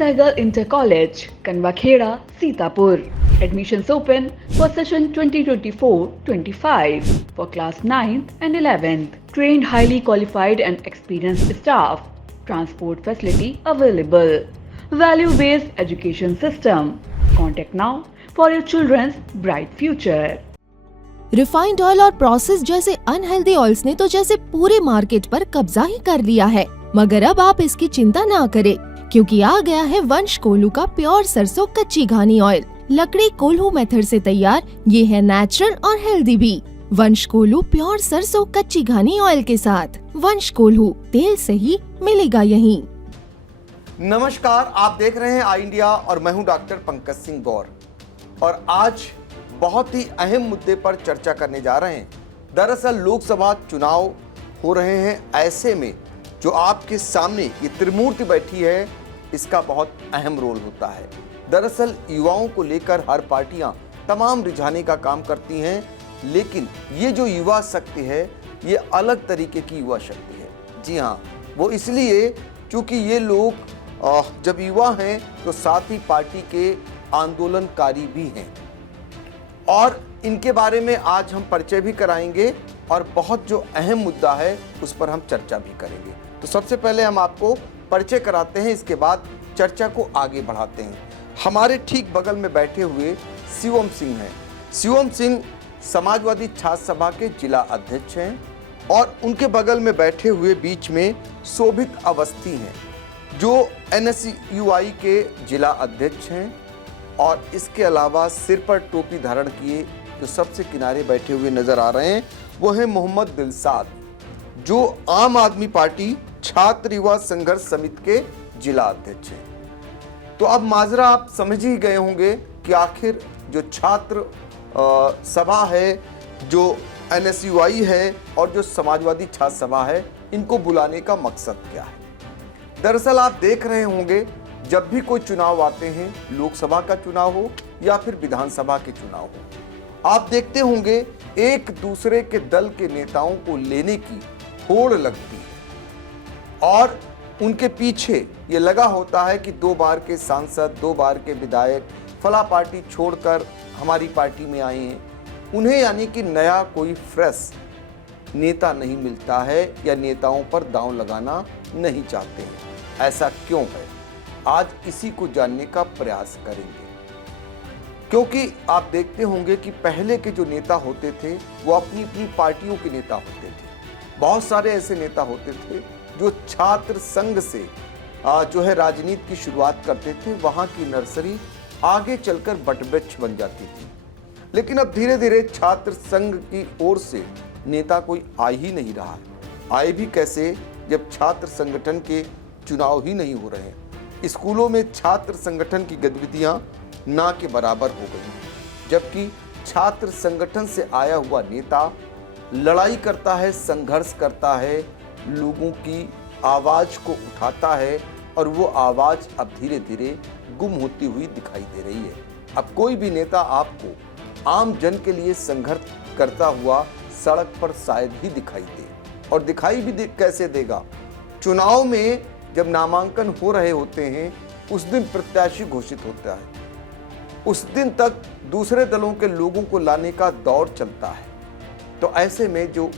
Sehgal Inter College, Kanwakheda, Sitapur. Admissions open for session 2024-25 for class 9th and 11th. Trained, highly qualified and experienced staff. Transport facility available. Value-based education system. Contact now for your children's bright future. Refined oil और process जैसे unhealthy oils ने तो जैसे पूरे market पर कब्जा ही कर लिया है, मगर अब आप इसकी चिंता ना करें, क्योंकि आ गया है वंश कोल्हू का प्योर सरसों कच्ची घानी ऑयल। लकड़ी कोल्हू मेथड से तैयार, ये है नेचुरल और हेल्दी भी। वंश कोल्हू प्योर सरसों कच्ची घानी ऑयल के साथ। वंश कोल्हू, तेल सही मिलेगा यहीं। नमस्कार, आप देख रहे हैं आई इंडिया और मैं हूं डॉक्टर पंकज सिंह गौर और आज बहुत ही अहम मुद्दे पर चर्चा करने जा रहे हैं। दरअसल लोकसभा चुनाव हो रहे हैं, ऐसे में जो आपके सामने ये त्रिमूर्ति बैठी है, इसका बहुत अहम रोल होता है। दरअसल युवाओं को लेकर हर पार्टियां तमाम रिझाने का काम करती हैं, लेकिन ये जो युवा शक्ति है, ये अलग तरीके की युवा शक्ति है। जी हाँ, वो इसलिए क्योंकि ये लोग जब युवा हैं तो साथ ही पार्टी के आंदोलनकारी भी हैं और इनके बारे में आज हम परिचय भी कराएंगे और बहुत जो अहम मुद्दा है उस पर हम चर्चा भी करेंगे। तो सबसे पहले हम आपको परिचय कराते हैं, इसके बाद चर्चा को आगे बढ़ाते हैं। हमारे ठीक बगल में बैठे हुए शिवम सिंह हैं। शिवम सिंह समाजवादी छात्र सभा के जिला अध्यक्ष हैं और उनके बगल में बैठे हुए बीच में शोभित अवस्थी हैं, जो NSUI के जिला अध्यक्ष हैं और इसके अलावा सिर पर टोपी धारण किए जो सबसे किनारे बैठे हुए नजर आ रहे हैं, वो है मोहम्मद दिलसाद, जो आम आदमी पार्टी छात्र युवा संघर्ष समिति के जिला अध्यक्ष हैं। तो अब माजरा आप समझ ही गए होंगे कि आखिर जो छात्र सभा है, जो NSUI है और जो समाजवादी छात्र सभा है, इनको बुलाने का मकसद क्या है। दरअसल आप देख रहे होंगे जब भी कोई चुनाव आते हैं, लोकसभा का चुनाव हो या फिर विधानसभा के चुनाव हो, आप देखते होंगे एक दूसरे के दल के नेताओं को लेने की होड़ लगती है और उनके पीछे ये लगा होता है कि 2 बार के सांसद, 2 बार के विधायक फला पार्टी छोड़कर हमारी पार्टी में आए हैं। उन्हें यानी कि नया कोई फ्रेश नेता नहीं मिलता है या नेताओं पर दांव लगाना नहीं चाहते हैं। ऐसा क्यों है, आज इसी को जानने का प्रयास करेंगे। क्योंकि आप देखते होंगे कि पहले के जो नेता होते थे वो अपनी अपनी पार्टियों के नेता होते थे। बहुत सारे ऐसे नेता होते थे जो छात्र संघ से जो है राजनीति की शुरुआत करते थे, वहां की नर्सरी आगे चलकर बटवृक्ष बन जाती थी। लेकिन अब धीरे धीरे छात्र संघ की ओर से नेता कोई आ ही नहीं रहा है। आए भी कैसे जब छात्र संगठन के चुनाव ही नहीं हो रहे हैं। स्कूलों में छात्र संगठन की गतिविधियां ना के बराबर हो गई, जबकि छात्र संगठन से आया हुआ नेता लड़ाई करता है, संघर्ष करता है, लोगों की आवाज को उठाता है और वो आवाज अब धीरे धीरे गुम होती हुई दिखाई दे रही है। अब कोई भी नेता आपको आम जन के लिए संघर्ष करता हुआ सड़क पर शायद ही दिखाई दे, और दिखाई भी कैसे देगा। चुनाव में जब नामांकन हो रहे होते हैं, उस दिन प्रत्याशी घोषित होता है, उस दिन तक दूसरे दलों के लोगों को लाने का दौर चलता है। तो ऐसे में जो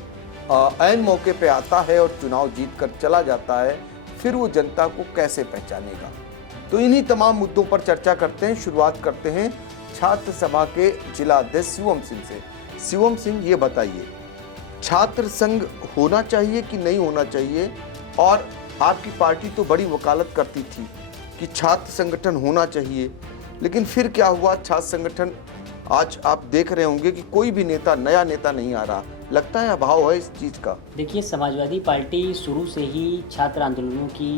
ऐन मौके पे आता है और चुनाव जीत कर चला जाता है, फिर वो जनता को कैसे पहचानेगा। तो इन्हीं तमाम मुद्दों पर चर्चा करते हैं। शुरुआत करते हैं छात्र सभा के जिला अध्यक्ष शिवम सिंह से। शिवम सिंह, ये बताइए, छात्र संघ होना चाहिए कि नहीं होना चाहिए? और आपकी पार्टी तो बड़ी वकालत करती थी कि छात्र संगठन होना चाहिए, लेकिन फिर क्या हुआ? छात्र संगठन आज आप देख रहे होंगे कि कोई भी नेता, नया नेता नहीं आ रहा। लगता है अभाव है इस चीज़ का। देखिए, समाजवादी पार्टी शुरू से ही छात्र आंदोलनों की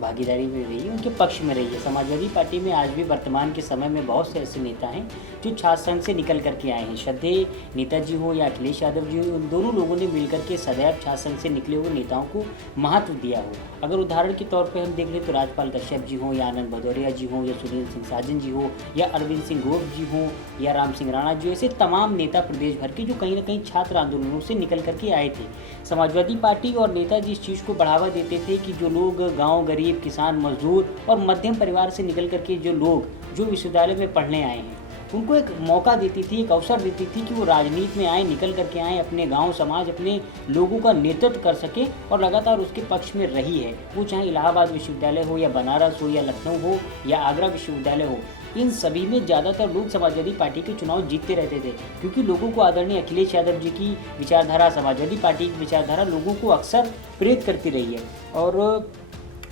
भागीदारी में रही है, उनके पक्ष में रही है। समाजवादी पार्टी में आज भी वर्तमान के समय में बहुत से ऐसे नेता हैं जो छात्र संघ से निकल करके आए हैं। श्रद्धेय नेताजी हो या अखिलेश यादव जी हो, उन दोनों लोगों ने मिलकर के सदैव छात्र संघ से निकले हुए नेताओं को महत्व दिया हो। अगर उदाहरण के तौर पर हम देख लें तो राजपाल कश्यप जी हो या आनंद भदौरिया जी हो या सुनील सिंह साजन जी हो या अरविंद सिंह गोप जी हो या राम सिंह राणा जी, ऐसे तमाम नेता प्रदेश भर के जो कहीं ना कहीं छात्र आंदोलनों से निकल करके आए थे। समाजवादी पार्टी और नेताजी इस चीज़ को बढ़ावा देते थे कि जो लोग गाँव गरीब गरीब, किसान, मजदूर और मध्यम परिवार से निकल करके जो लोग जो विश्वविद्यालय में पढ़ने आए हैं, उनको एक मौका देती थी, एक अवसर देती थी कि वो राजनीति में आए, निकल करके आएँ, अपने गांव समाज, अपने लोगों का नेतृत्व कर सके और लगातार उसके पक्ष में रही है। वो चाहे इलाहाबाद विश्वविद्यालय हो या बनारस हो या लखनऊ हो या आगरा विश्वविद्यालय हो, इन सभी में ज़्यादातर लोग समाजवादी पार्टी के चुनाव जीतते रहते थे, क्योंकि लोगों को आदरणीय अखिलेश यादव जी की विचारधारा, समाजवादी पार्टी की विचारधारा लोगों को अक्सर प्रेरित करती रही है। और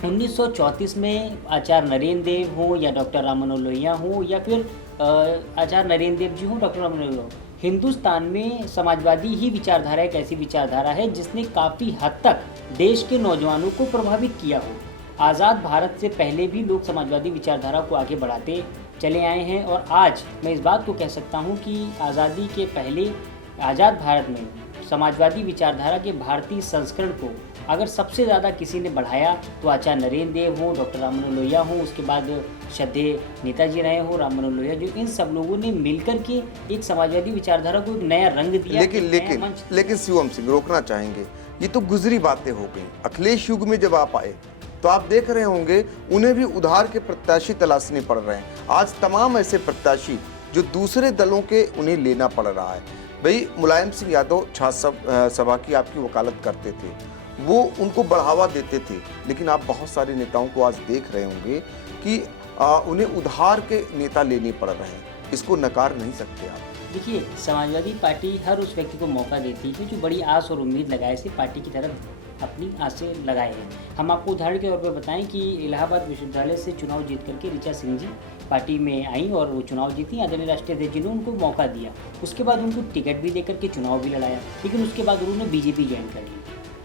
1934 में आचार्य नरेंद्र देव हो या डॉक्टर राम मनोहर लोहिया हो या फिर आचार्य नरेंद्र देव जी हो, डॉक्टर राम मनोहर लोहिया हो, हिंदुस्तान में समाजवादी ही विचारधारा एक ऐसी विचारधारा है जिसने काफ़ी हद तक देश के नौजवानों को प्रभावित किया हो। आज़ाद भारत से पहले भी लोग समाजवादी विचारधारा को आगे बढ़ाते चले आए हैं और आज मैं इस बात को कह सकता हूं कि आज़ादी के पहले आज़ाद भारत में समाजवादी विचारधारा के भारतीय संस्करण को अगर सबसे ज़्यादा किसी ने बढ़ाया तो आचार्य नरेंद्र देव हो, डॉक्टर राम मनोहर लोहिया हो, उसके बाद श्रद्धेय नेताजी रहे हो राम मनोहर लोहिया, जो इन सब लोगों ने मिलकर के एक समाजवादी विचारधारा को एक नया रंग दिया। लेकिन शिवम सिंह, रोकना चाहेंगे, ये तो गुजरी बातें हो गई। अखिलेश युग में जब आप आए तो आप देख रहे होंगे उन्हें भी उधार के प्रत्याशी तलाशने पड़ रहे हैं। आज तमाम ऐसे प्रत्याशी जो दूसरे दलों के उन्हें लेना पड़ रहा है। भाई मुलायम सिंह यादव छात्र सभा की आपकी वकालत करते थे, वो उनको बढ़ावा देते थे, लेकिन आप बहुत सारे नेताओं को आज देख रहे होंगे कि उन्हें उधार के नेता लेने पड़ रहे हैं। इसको नकार नहीं सकते आप। देखिए, समाजवादी पार्टी हर उस व्यक्ति को मौका देती है जो बड़ी आस और उम्मीद लगाए से पार्टी की तरफ अपनी आसें लगाए हैं। हम आपको उदाहरण के तौर पर बताएं कि इलाहाबाद विश्वविद्यालय से चुनाव जीत करके ऋचा सिंह जी पार्टी में आई और वो चुनाव जीती। आदरणीय राष्ट्रीय अध्यक्ष जी ने उनको मौका दिया, उसके बाद उनको टिकट भी देकर के चुनाव भी लड़ाया, लेकिन उसके बाद उन्होंने बीजेपी ज्वाइन कर ली।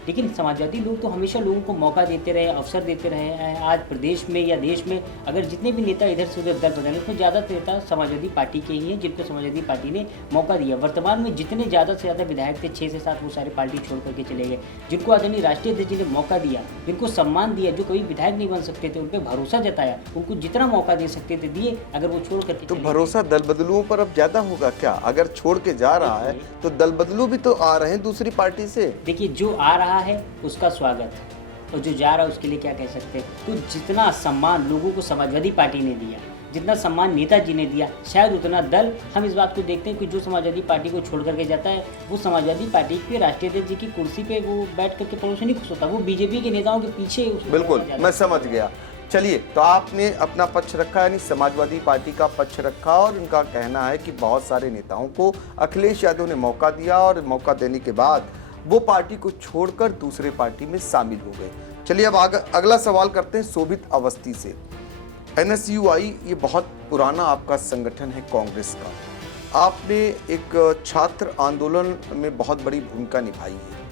लेकिन समाजवादी लोग तो हमेशा लोगों को मौका देते रहे, अवसर देते रहे हैं। आज प्रदेश में या देश में अगर जितने भी नेता इधर से उधर दल बदले, उसमें ज़्यादातर नेता समाजवादी पार्टी के ही हैं जिनको समाजवादी पार्टी ने मौका दिया। वर्तमान में जितने ज़्यादा से ज़्यादा विधायक थे, 6 से 7, वो सारे पार्टी छोड़ करके चले गए। जिनको आदरणीय राष्ट्रीय अध्यक्ष जी ने मौका दिया, जिनको सम्मान दिया, जो कभी विधायक नहीं बन सकते थे, उन पर भरोसा जताया, उनको जितना मौका दे सकते थे दिए। अगर वो छोड़ करके तो भरोसा दल बदलुओं पर अब ज़्यादा होगा क्या? अगर छोड़ के जा रहा है तो दल बदलू भी तो आ रहे हैं दूसरी पार्टी से। देखिए, जो आ रहा है उसका स्वागत, और जो जा रहा है उसके लिए क्या कह सकते हैं। तो जितना सम्मान लोगों को समाजवादी पार्टी ने दिया, जितना सम्मान नेताजी ने दिया, शायद उतना दल, हम इस बात को देखते हैं कि जो समाजवादी पार्टी को छोड़ करके जाता है वो समाजवादी पार्टी के राष्ट्रीय अध्यक्ष जी की कुर्सी पे वो बैठ करके पड़ोस नहीं खुश होता, वो बीजेपी के नेताओं के पीछे। बिल्कुल, मैं समझ गया। चलिए, तो आपने अपना पक्ष रखा, यानी समाजवादी पार्टी का पक्ष रखा, और उनका कहना है कि बहुत सारे नेताओं को अखिलेश यादव ने मौका दिया और मौका देने के बाद वो पार्टी को छोड़कर दूसरे पार्टी में शामिल हो गए। चलिए, अब अगला सवाल करते हैं शोभित अवस्थी से। NSUI ये बहुत पुराना आपका संगठन है कांग्रेस का। आपने एक छात्र आंदोलन में बहुत बड़ी भूमिका निभाई है।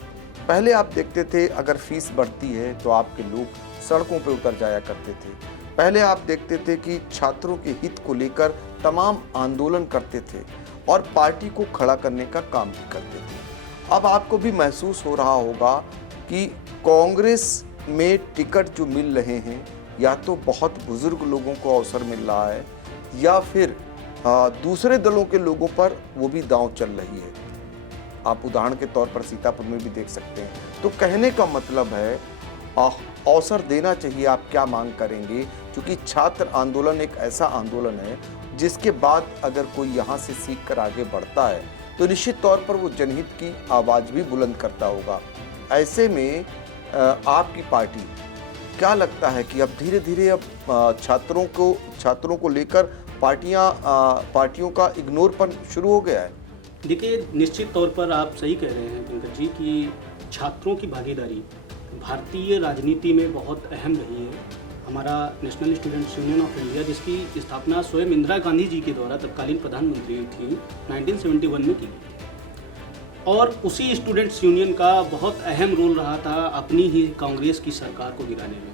पहले आप देखते थे अगर फीस बढ़ती है तो आपके लोग सड़कों पर उतर जाया करते थे। पहले आप देखते थे कि छात्रों के हित को लेकर तमाम आंदोलन करते थे और पार्टी को खड़ा करने का काम भी करते थे। अब आपको भी महसूस हो रहा होगा कि कांग्रेस में टिकट जो मिल रहे हैं, या तो बहुत बुजुर्ग लोगों को अवसर मिल रहा है या फिर दूसरे दलों के लोगों पर वो भी दांव चल रही है। आप उदाहरण के तौर पर सीतापुर में भी देख सकते हैं। तो कहने का मतलब है अवसर देना चाहिए। आप क्या मांग करेंगे? क्योंकि छात्र आंदोलन एक ऐसा आंदोलन है जिसके बाद अगर कोई यहाँ से सीख कर आगे बढ़ता है तो निश्चित तौर पर वो जनहित की आवाज़ भी बुलंद करता होगा। ऐसे में आपकी पार्टी, क्या लगता है कि अब धीरे धीरे अब छात्रों को लेकर पार्टियों का इग्नोरपन शुरू हो गया है? देखिए, निश्चित तौर पर आप सही कह रहे हैं पंकज जी कि छात्रों की भागीदारी भारतीय राजनीति में बहुत अहम रही है। हमारा national students union of India, जिसकी स्थापना स्वयं इंदिरा गांधी जी के द्वारा तत्कालीन प्रधानमंत्री थी 1971 में की गई थी, और उसी स्टूडेंट्स यूनियन का बहुत अहम रोल रहा था अपनी ही कांग्रेस की सरकार को गिराने में।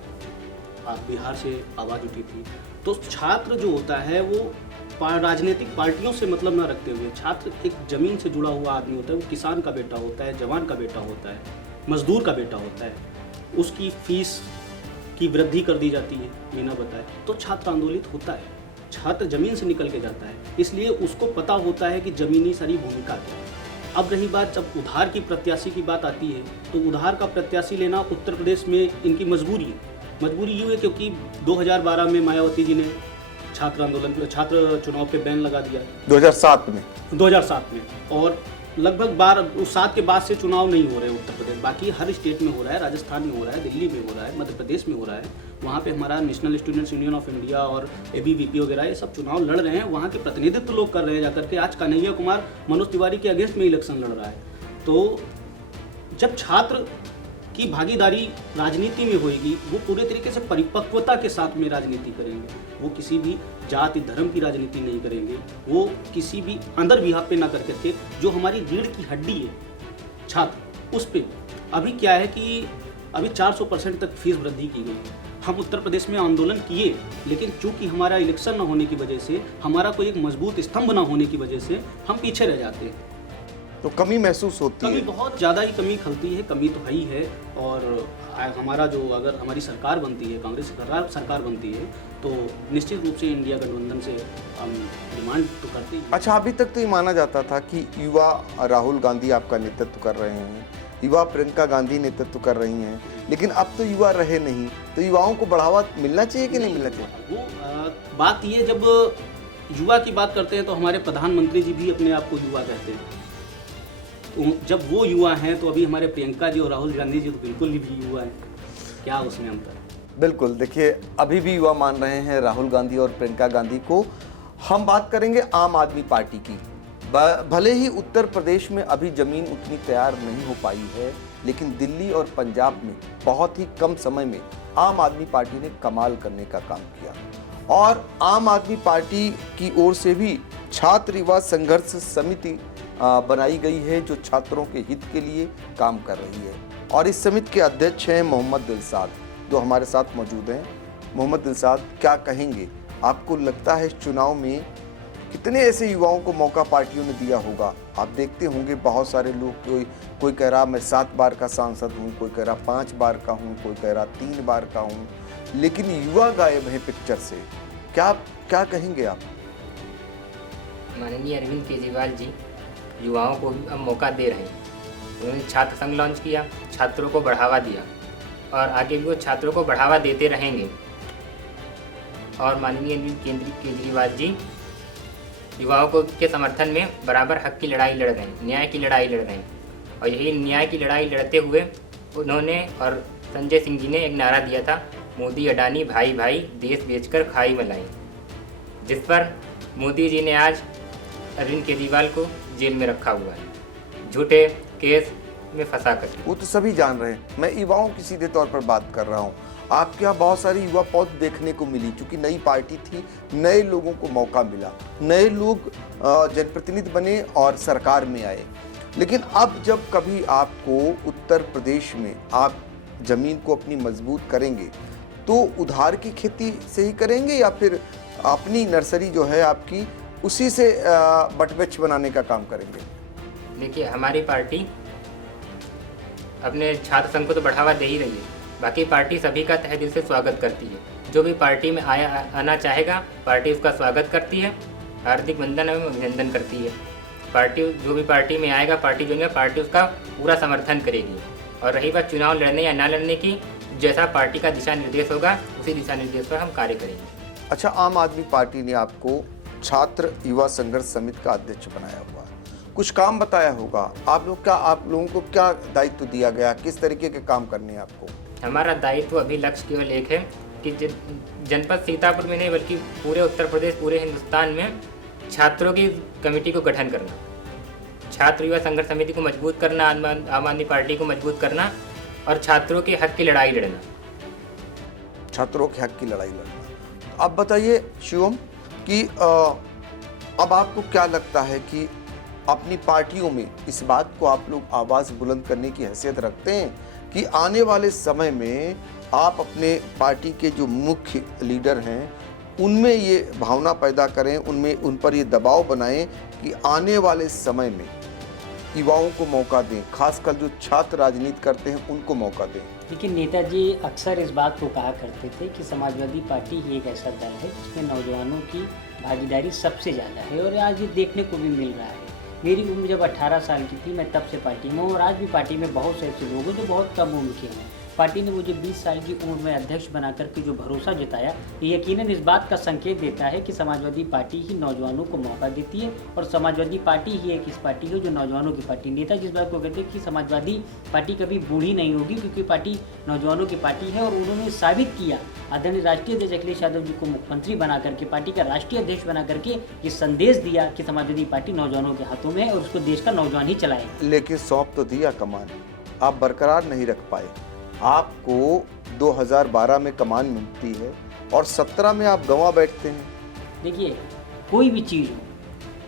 आप बिहार से आवाज़ उठी थी। तो छात्र जो होता है वो राजनीतिक पार्टियों से मतलब ना रखते हुए, छात्र एक ज़मीन से जुड़ा हुआ आदमी होता है। वो किसान का बेटा होता है, जवान का बेटा होता है, मजदूर का बेटा होता है। उसकी फीस की वृद्धि कर दी जाती है बिना बताए, तो छात्र आंदोलित होता है। छात्र जमीन से निकल के जाता है, इसलिए उसको पता होता है कि जमीनी सारी भूमिका क्या है। अब रही बात, जब उधार की प्रत्याशी की बात आती है, तो उधार का प्रत्याशी लेना उत्तर प्रदेश में इनकी मजबूरी है, मजबूरी यूँ है क्योंकि 2012 में मायावती जी ने छात्र चुनाव पे बैन लगा दिया 2007 में 2007 में, और लगभग उस 7 के बाद से चुनाव नहीं हो रहे हैं उत्तर प्रदेश। बाकी हर स्टेट में हो रहा है, राजस्थान में हो रहा है, दिल्ली में हो रहा है, मध्य प्रदेश में हो रहा है। वहाँ पे हमारा national students union of India और ABVP वगैरह ये सब चुनाव लड़ रहे हैं, वहाँ के प्रतिनिधित्व लोग कर रहे हैं जाकर के। आज कन्हैया कुमार मनोज तिवारी के अगेंस्ट में इलेक्शन लड़ रहा है। तो जब छात्र की भागीदारी राजनीति में होगी, वो पूरे तरीके से परिपक्वता के साथ में राजनीति करेंगे। वो किसी भी जाति धर्म की राजनीति नहीं करेंगे, वो किसी भी अंदर विहार पे ना करके जो हमारी रीढ़ की हड्डी है छात्र, उस पे अभी क्या है कि अभी 400% तक फीस वृद्धि की गई है। हम उत्तर प्रदेश में आंदोलन किए, लेकिन चूंकि हमारा इलेक्शन न होने की वजह से, हमारा कोई एक मजबूत स्तंभ न होने की वजह से हम पीछे रह जाते हैं। तो कमी महसूस होती कमी है। बहुत ज़्यादा ही कमी खलती है, कमी तो है ही है। और हमारा जो अगर हमारी सरकार बनती है, कांग्रेस सरकार बनती है, तो निश्चित रूप से इंडिया गठबंधन से हम डिमांड तो करते हैं। अच्छा, अभी तक तो ये माना जाता था कि युवा राहुल गांधी आपका नेतृत्व कर रहे हैं, युवा प्रियंका गांधी नेतृत्व कर रही हैं, लेकिन अब तो युवा रहे नहीं, तो युवाओं को बढ़ावा मिलना चाहिए कि नहीं मिलना चाहिए? वो बात ये, जब युवा की बात करते हैं तो हमारे प्रधानमंत्री जी भी अपने आप को युवा कहते हैं। तो जब वो युवा हैं तो अभी हमारे प्रियंका जी और राहुल गांधी जी तो बिल्कुल भी युवा हैं। क्या उसमें अंतर? बिल्कुल, देखिए अभी भी युवा मान रहे हैं राहुल गांधी और प्रियंका गांधी को। हम बात करेंगे आम आदमी पार्टी की। भले ही उत्तर प्रदेश में अभी जमीन उतनी तैयार नहीं हो पाई है, लेकिन दिल्ली और पंजाब में बहुत ही कम समय में आम आदमी पार्टी ने कमाल करने का काम किया। और आम आदमी पार्टी की ओर से भी छात्र युवा संघर्ष समिति बनाई गई है, जो छात्रों के हित के लिए काम कर रही है। और इस समिति के अध्यक्ष हैं मोहम्मद दिलसाद, जो हमारे साथ मौजूद हैं। मोहम्मद दिलसाद, क्या कहेंगे? आपको लगता है इस चुनाव में कितने ऐसे युवाओं को मौका पार्टियों ने दिया होगा? आप देखते होंगे बहुत सारे लोग, कोई कह रहा मैं 7 बार का सांसद हूँ, कोई कह रहा 5 बार का हूँ, कोई कह रहा 3 बार का हूँ, लेकिन युवा गायब है पिक्चर से। क्या कहेंगे आप? माननीय अरविंद केजरीवाल जी युवाओं को भी अब मौका दे रहे हैं। उन्होंने छात्र संघ लॉन्च किया, छात्रों को बढ़ावा दिया और आगे भी वो छात्रों को बढ़ावा देते रहेंगे। और माननीय अरविंद केजरीवाल जी युवाओं को के समर्थन में बराबर हक की लड़ाई लड़ रहे हैं, न्याय की लड़ाई लड़ रहे हैं। और यही न्याय की लड़ाई लड़ते हुए उन्होंने और संजय सिंह जी ने एक नारा दिया था, मोदी अडानी भाई भाई देश बेचकर खाई मलाई, जिस पर मोदी जी ने आज अरविंद केजरीवाल को जेल में रखा हुआ है, झूठे केस में फंसा कर। वो तो सभी जान रहे हैं, मैं युवाओं की सीधे तौर पर बात कर रहा हूँ। आपके यहाँ बहुत सारी युवा पौध देखने को मिली, क्योंकि नई पार्टी थी, नए लोगों को मौका मिला, नए लोग जनप्रतिनिधि बने और सरकार में आए। लेकिन अब जब कभी आपको उत्तर प्रदेश में आप जमीन को अपनी मजबूत करेंगे, तो उधार की खेती से ही करेंगे या फिर अपनी नर्सरी जो है आपकी, उसी से बटवृक्ष बनाने का काम करेंगे? देखिए, हमारी पार्टी अपने छात्र संघ को तो बढ़ावा दे ही रही है, बाकी पार्टी सभी का तहे दिल से स्वागत करती है। जो भी पार्टी में आना चाहेगा, पार्टी उसका स्वागत करती है, हार्दिक वंदन एवं अभिनंदन करती है। पार्टी जो भी पार्टी में आएगा, पार्टी जो है पार्टी उसका पूरा समर्थन करेगी। और रही बात चुनाव लड़ने या ना लड़ने की, जैसा पार्टी का दिशा निर्देश होगा उसी दिशा निर्देश पर हम कार्य करेंगे। अच्छा, आम आदमी पार्टी ने आपको छात्र युवा संघर्ष समिति का अध्यक्ष बनाया हुआ, कुछ काम बताया होगा। आप लोगों को क्या दायित्व दिया गया, किस तरीके के काम करने हैं आपको? हमारा दायित्व अभी लक्ष्य केवल एक है कि जनपद सीतापुर में नहीं बल्कि पूरे उत्तर प्रदेश, पूरे हिंदुस्तान में छात्रों की कमेटी को गठन करना, छात्र युवा संघर्ष समिति को मजबूत करना, आम आदमी पार्टी को मजबूत करना और छात्रों के हक की लड़ाई लड़ना। छात्रों के हक की लड़ाई लड़ना। अब बताइए शिवम कि अब आपको क्या लगता है कि अपनी पार्टियों में इस बात को आप लोग आवाज़ बुलंद करने की हैसियत रखते हैं कि आने वाले समय में आप अपने पार्टी के जो मुख्य लीडर हैं उनमें ये भावना पैदा करें, उन पर ये दबाव बनाएं कि आने वाले समय में युवाओं को मौका दें, खासकर जो छात्र राजनीति करते हैं उनको मौका दें? लेकिन नेताजी अक्सर इस बात को कहा करते थे कि समाजवादी पार्टी ही एक ऐसा दल है जिसमें नौजवानों की भागीदारी सबसे ज़्यादा है, और आज ये देखने को भी मिल रहा है। मेरी उम्र जब 18 साल की थी, मैं तब से पार्टी में हूँ, और आज भी पार्टी में बहुत से ऐसे लोग हैं जो बहुत कम उम्र के हैं। पार्टी ने वो जो 20 साल की उम्र में अध्यक्ष बना करके जो भरोसा जताया, ये यकीनन इस बात का संकेत देता है कि समाजवादी पार्टी ही नौजवानों को मौका देती है और समाजवादी पार्टी ही एक इस पार्टी है जो नौजवानों की पार्टी। नेता जिस बात को कहते हैं कि समाजवादी पार्टी कभी बूढ़ी नहीं होगी, क्योंकि पार्टी नौजवानों की पार्टी है और उन्होंने साबित किया आदरणीय राष्ट्रीय अध्यक्ष अखिलेश यादव जी को मुख्यमंत्री बना करके, पार्टी का राष्ट्रीय अध्यक्ष बना करके ये संदेश दिया कि समाजवादी पार्टी नौजवानों के हाथों में है और उसको देश का नौजवान ही चलाएगा। लेकिन सौंप तो दिया कमान, आप बरकरार नहीं रख पाए। आपको 2012 में कमान मिलती है और 17 में आप गंवा बैठते हैं। देखिए, कोई भी चीज़ हो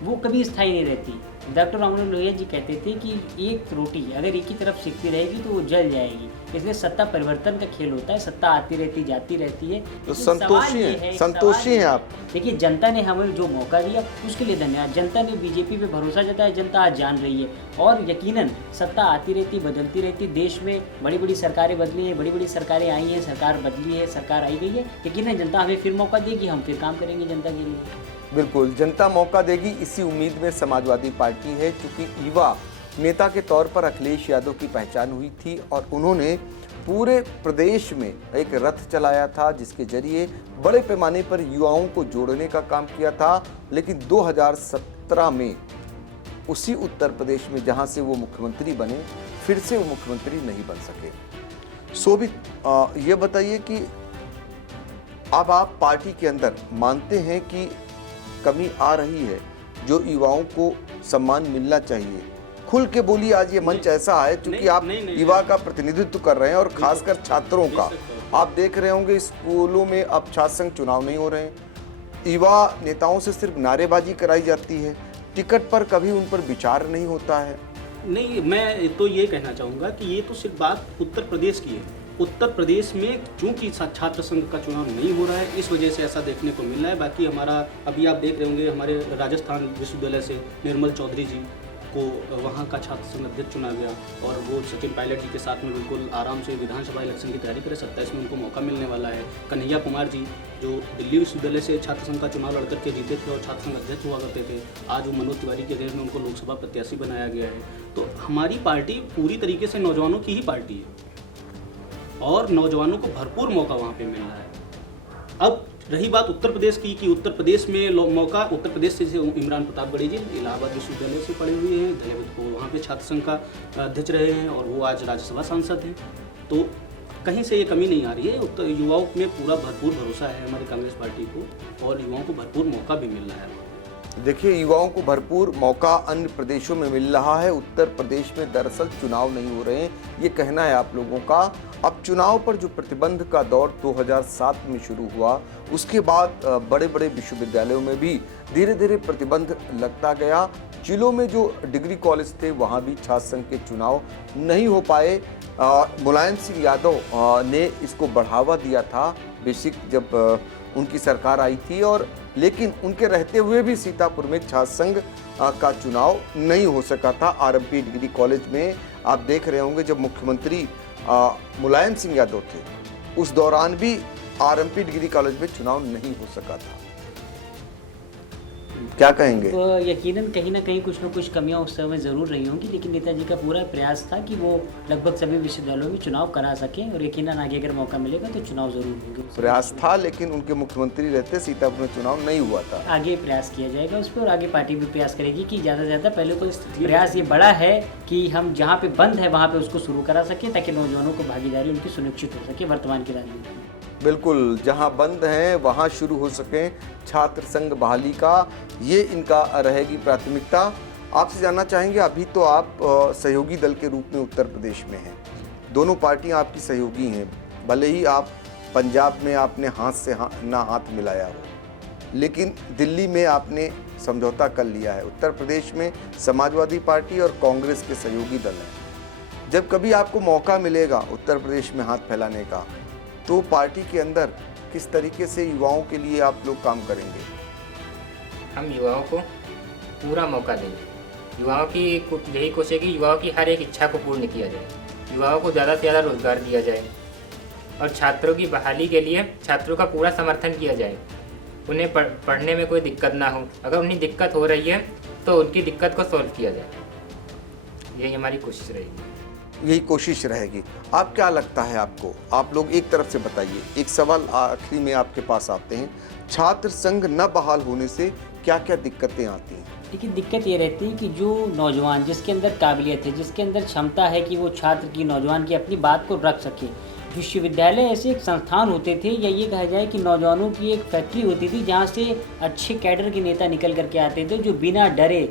वो कभी स्थायी नहीं रहती। डॉक्टर राममनोहर लोहिया जी कहते थे कि एक रोटी अगर एक ही तरफ सिकती रहेगी तो वो जल जाएगी। इसलिए सत्ता परिवर्तन का खेल होता है, सत्ता आती रहती जाती रहती है। तो संतोषी हैं आप। देखिए, जनता ने हमें जो मौका दिया उसके लिए धन्यवाद। जनता ने बीजेपी पे भरोसा जताया, जनता आज जान रही है और यकीनन सत्ता आती रहती बदलती रहती। देश में बड़ी बड़ी सरकारें बदली हैं, बड़ी बड़ी सरकारें आई हैं, सरकार बदली है, सरकार आई गई है। यकीनन जनता हमें फिर मौका देगी, हम फिर काम करेंगे जनता के लिए। बिल्कुल, जनता मौका देगी, इसी उम्मीद में समाजवादी पार्टी है। चूंकि युवा नेता के तौर पर अखिलेश यादव की पहचान हुई थी और उन्होंने पूरे प्रदेश में एक रथ चलाया था जिसके जरिए बड़े पैमाने पर युवाओं को जोड़ने का काम किया था। लेकिन 2017 में उसी उत्तर प्रदेश में जहां से वो मुख्यमंत्री बने, फिर से वो मुख्यमंत्री नहीं बन सके। शोभित, ये बताइए कि अब आप पार्टी के अंदर मानते हैं कि कमी आ रही है, जो युवाओं को सम्मान मिलना चाहिए? खुल के बोलिए, आज ये मंच ऐसा है क्योंकि आप युवा का प्रतिनिधित्व कर रहे हैं और खासकर छात्रों का। आप देख रहे होंगे स्कूलों में अब छात्र संघ चुनाव नहीं हो रहे हैं, युवा नेताओं से सिर्फ नारेबाजी कराई जाती है, टिकट पर कभी उन पर विचार नहीं होता है। नहीं, मैं तो ये कहना चाहूँगा कि ये तो सिर्फ बात उत्तर प्रदेश की है। उत्तर प्रदेश में चूंकि छात्र संघ का चुनाव नहीं हो रहा है, इस वजह से ऐसा देखने को मिल रहा है। बाकी हमारा अभी आप देख रहे होंगे, हमारे राजस्थान विश्वविद्यालय से निर्मल चौधरी जी को वहाँ का छात्र संघ अध्यक्ष चुना गया और वो सचिन पायलट जी के साथ में बिल्कुल आराम से विधानसभा इलेक्शन की तैयारी करें। 27 में उनको मौका मिलने वाला है। कन्हैया कुमार जी जो दिल्ली विश्वविद्यालय से छात्र संघ का चुनाव लड़कर के जीते थे और छात्र संघ अध्यक्ष हुआ करते थे, आज वो मनोज तिवारी के अगेंस्ट में उनको लोकसभा प्रत्याशी बनाया गया है। तो हमारी पार्टी पूरी तरीके से नौजवानों की ही पार्टी है और नौजवानों को भरपूर मौका वहाँ पे मिल रहा है। अब रही बात उत्तर प्रदेश की कि उत्तर प्रदेश में मौका, उत्तर प्रदेश से इमरान प्रतापगढ़ी जी इलाहाबाद विश्वविद्यालय से पढ़े हुए हैं, धैर्यवत को वहाँ पे छात्र संघ का अध्यक्ष रहे हैं और वो आज राज्यसभा सांसद हैं। तो कहीं से ये कमी नहीं आ रही है। उत्तर युवाओं में पूरा भरपूर भरोसा है हमारी कांग्रेस पार्टी को और युवाओं को भरपूर मौका भी मिल रहा है। देखिए, युवाओं को भरपूर मौका अन्य प्रदेशों में मिल रहा है, उत्तर प्रदेश में दरअसल चुनाव नहीं हो रहे हैं, ये कहना है आप लोगों का। अब चुनाव पर जो प्रतिबंध का दौर 2007 में शुरू हुआ, उसके बाद बड़े बड़े विश्वविद्यालयों में भी धीरे धीरे प्रतिबंध लगता गया। जिलों में जो डिग्री कॉलेज थे वहाँ भी छात्र संघ के चुनाव नहीं हो पाए। मुलायम सिंह यादव ने इसको बढ़ावा दिया था बेसिक जब उनकी सरकार आई थी, और लेकिन उनके रहते हुए भी सीतापुर में छात्र संघ का चुनाव नहीं हो सका था। आरएमपी डिग्री कॉलेज में आप देख रहे होंगे जब मुख्यमंत्री मुलायम सिंह यादव थे, उस दौरान भी आरएमपी डिग्री कॉलेज में चुनाव नहीं हो सका था। क्या कहेंगे? तो यकीनन कहीं ना कहीं कुछ न कुछ कमियां उस समय ज़रूर रही होंगी, लेकिन नेताजी का पूरा प्रयास था कि वो लगभग सभी विश्वविद्यालयों में चुनाव करा सकें और यकीनन आगे अगर मौका मिलेगा तो चुनाव ज़रूर होंगे। प्रयास था, लेकिन उनके मुख्यमंत्री रहते सीतापुर में चुनाव नहीं हुआ था। आगे प्रयास किया जाएगा उस पर और आगे पार्टी भी प्रयास करेगी कि ज़्यादा से ज़्यादा। पहले तो प्रयास ये बड़ा है कि हम जहाँ पे बंद है वहाँ पे उसको शुरू करा सकें ताकि नौजवानों को भागीदारी उनकी सुनिश्चित हो सके वर्तमान की राजनीति में। बिल्कुल, जहां बंद हैं वहां शुरू हो सके छात्र संघ बहाली का, ये इनका रहेगी प्राथमिकता। आपसे जानना चाहेंगे, अभी तो आप सहयोगी दल के रूप में उत्तर प्रदेश में हैं, दोनों पार्टियां आपकी सहयोगी हैं, भले ही आप पंजाब में आपने हाथ से ना हाथ मिलाया हो, लेकिन दिल्ली में आपने समझौता कर लिया है। उत्तर प्रदेश में समाजवादी पार्टी और कांग्रेस के सहयोगी दल हैं। जब कभी आपको मौका मिलेगा उत्तर प्रदेश में हाथ फैलाने का, तो पार्टी के अंदर किस तरीके से युवाओं के लिए आप लोग काम करेंगे? हम युवाओं को पूरा मौका देंगे। युवाओं की यही कोशिश है कि युवाओं की हर एक इच्छा को पूर्ण किया जाए, युवाओं को ज़्यादा से ज़्यादा रोजगार दिया जाए और छात्रों की बहाली के लिए छात्रों का पूरा समर्थन किया जाए। उन्हें पढ़ने में कोई दिक्कत ना हो, अगर उन्हें दिक्कत हो रही है तो उनकी दिक्कत को सॉल्व किया जाए, यही हमारी कोशिश रहेगी। यही कोशिश रहेगी। आप क्या लगता है आपको? आप लोग एक तरफ से बताइए। एक सवाल आखिरी में आपके पास आते हैं, छात्र संघ न बहाल होने से क्या क्या दिक्कतें आती हैं? देखिए, दिक्कत ये रहती है कि जो नौजवान जिसके अंदर काबिलियत है, जिसके अंदर क्षमता है कि वो छात्र की, नौजवान की अपनी बात को रख सके। विश्वविद्यालय ऐसे एक संस्थान होते थे, या ये कहा जाए कि नौजवानों की एक फैक्ट्री होती थी, जहाँ से अच्छे कैडर के नेता निकल करके आते थे, जो बिना डरे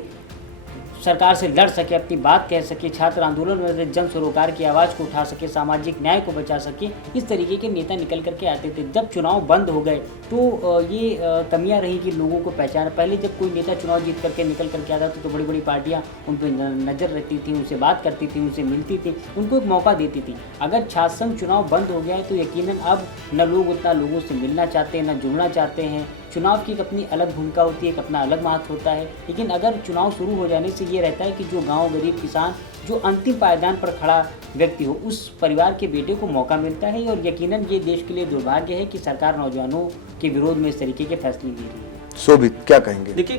सरकार से लड़ सके, अपनी बात कह सके, छात्र आंदोलन में जन सरोकार की आवाज़ को उठा सके, सामाजिक न्याय को बचा सके। इस तरीके के नेता निकल करके आते थे। जब चुनाव बंद हो गए तो ये कमियां रही कि लोगों को पहचाना। पहले जब कोई नेता चुनाव जीत करके निकल करके आता था तो बड़ी बड़ी पार्टियां उन पर नज़र रहती थी, उनसे बात करती थी, उनसे मिलती थी, उनको एक मौका देती थी। अगर छात्र संघ चुनाव बंद हो गया है तो यकीनन अब न लोग उतना लोगों से मिलना चाहते हैं, न जुड़ना चाहते हैं। चुनाव की एक अपनी अलग भूमिका होती है, एक अपना अलग महत्व होता है। लेकिन अगर चुनाव शुरू हो जाने से ये रहता है कि जो गांव, गरीब किसान, जो अंतिम पायदान पर खड़ा व्यक्ति हो, उस परिवार के बेटे को मौका मिलता है। और यकीनन ये देश के लिए दुर्भाग्य है कि सरकार नौजवानों के विरोध में इस तरीके के फैसले ले रही है। शोभित, क्या कहेंगे? देखिए,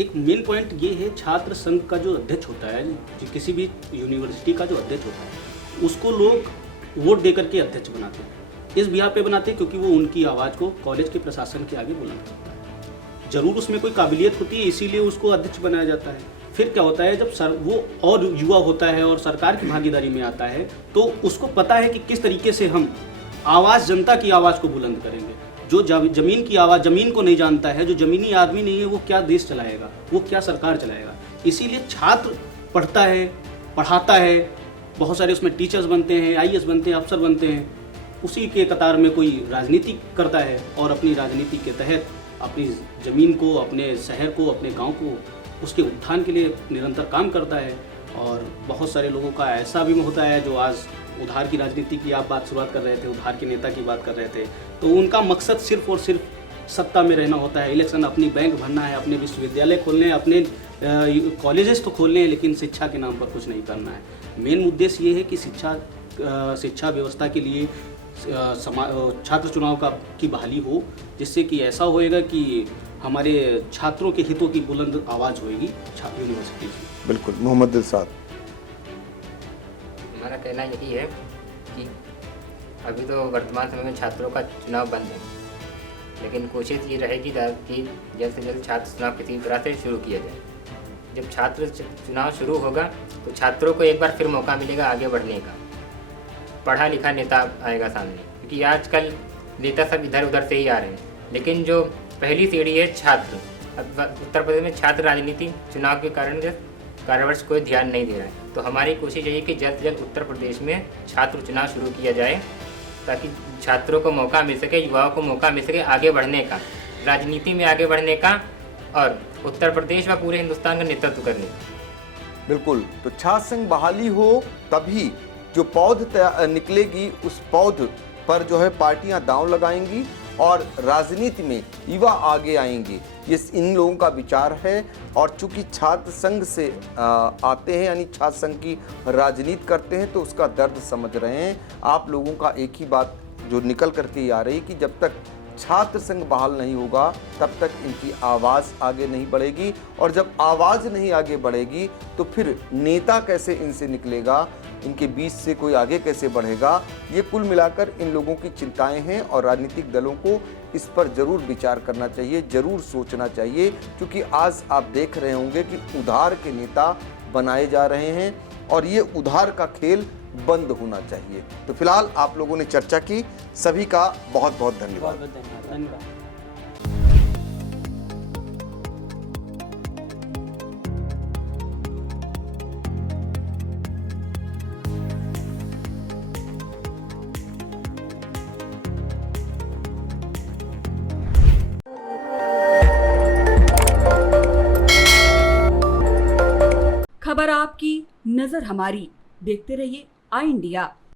एक मेन पॉइंट ये है, छात्र संघ का जो अध्यक्ष होता है, किसी भी यूनिवर्सिटी का जो अध्यक्ष होता है, उसको लोग वोट दे करके अध्यक्ष बनाते हैं। इस बिहार पे बनाते हैं क्योंकि वो उनकी आवाज़ को कॉलेज के प्रशासन के आगे बुलंद करता है। जरूर उसमें कोई काबिलियत होती है, इसीलिए उसको अध्यक्ष बनाया जाता है। फिर क्या होता है, जब वो और युवा होता है और सरकार की भागीदारी में आता है, तो उसको पता है कि किस तरीके से हम आवाज़, जनता की आवाज़ को बुलंद करेंगे। जो जमीन की आवाज़, जमीन को नहीं जानता है, जो जमीनी आदमी नहीं है, वो क्या देश चलाएगा, वो क्या सरकार चलाएगा। इसीलिए छात्र पढ़ता है, पढ़ाता है, बहुत सारे उसमें टीचर्स बनते हैं, IAS बनते हैं, अफसर बनते हैं। उसी के कतार में कोई राजनीति करता है और अपनी राजनीति के तहत अपनी ज़मीन को, अपने शहर को, अपने गांव को, उसके उत्थान के लिए निरंतर काम करता है। और बहुत सारे लोगों का ऐसा भी होता है जो आज उधार की राजनीति की आप बात शुरुआत कर रहे थे, उधार के नेता की बात कर रहे थे, तो उनका मकसद सिर्फ और सिर्फ सत्ता में रहना होता है। इलेक्शन, अपनी बैंक भरना है, अपने विश्वविद्यालय खोलने हैं, अपने कॉलेजेस तो खोलने हैं, लेकिन शिक्षा के नाम पर कुछ नहीं करना है। मेन उद्देश्य ये है कि शिक्षा व्यवस्था के लिए छात्र चुनाव की बहाली हो, जिससे कि ऐसा होएगा कि हमारे छात्रों के हितों की बुलंद आवाज़ होएगी यूनिवर्सिटी में। बिल्कुल। मोहम्मद दिल साहब, हमारा कहना यही है कि अभी तो वर्तमान समय में छात्रों का चुनाव बंद है, लेकिन कोशिश ये रहेगी कि जल्द से जल्द छात्र चुनाव किसी तरह से शुरू किया जाए। जब छात्र चुनाव शुरू होगा तो छात्रों को एक बार फिर मौका मिलेगा आगे बढ़ने का। पढ़ा लिखा नेता आएगा सामने, क्योंकि आजकल नेता सब इधर उधर से ही आ रहे हैं, लेकिन जो पहली सीढ़ी है छात्र, उत्तर प्रदेश में छात्र राजनीति चुनाव के कारण कार्यवर्ष कोई ध्यान नहीं दे रहा है। तो हमारी कोशिश यही है कि जल्द से जल्द उत्तर प्रदेश में छात्र चुनाव शुरू किया जाए, ताकि छात्रों को मौका मिल सके, युवाओं को मौका मिल सके आगे बढ़ने का, राजनीति में आगे बढ़ने का, और उत्तर प्रदेश व पूरे हिंदुस्तान का नेतृत्व करने का। बिल्कुल। तो छात्र संघ बहाली हो तभी जो पौध निकलेगी, उस पौध पर जो है पार्टियां दांव लगाएंगी और राजनीति में युवा आगे आएंगे। ये इन लोगों का विचार है। और चूंकि छात्र संघ से आते हैं, यानी छात्र संघ की राजनीति करते हैं, तो उसका दर्द समझ रहे हैं। आप लोगों का एक ही बात जो निकल करके आ रही कि जब तक छात्र संघ बहाल नहीं होगा तब तक इनकी आवाज़ आगे नहीं बढ़ेगी, और जब आवाज़ नहीं आगे बढ़ेगी तो फिर नेता कैसे इनसे निकलेगा, इनके बीच से कोई आगे कैसे बढ़ेगा। ये कुल मिलाकर इन लोगों की चिंताएं हैं और राजनीतिक दलों को इस पर ज़रूर विचार करना चाहिए, ज़रूर सोचना चाहिए, क्योंकि आज आप देख रहे होंगे कि उधार के नेता बनाए जा रहे हैं और ये उधार का खेल बंद होना चाहिए। तो फिलहाल आप लोगों ने चर्चा की, सभी का बहुत बहुत धन्यवाद। बहुत बहुत धन्यवाद। खबर आपकी, नजर हमारी। देखते रहिए आई इंडिया।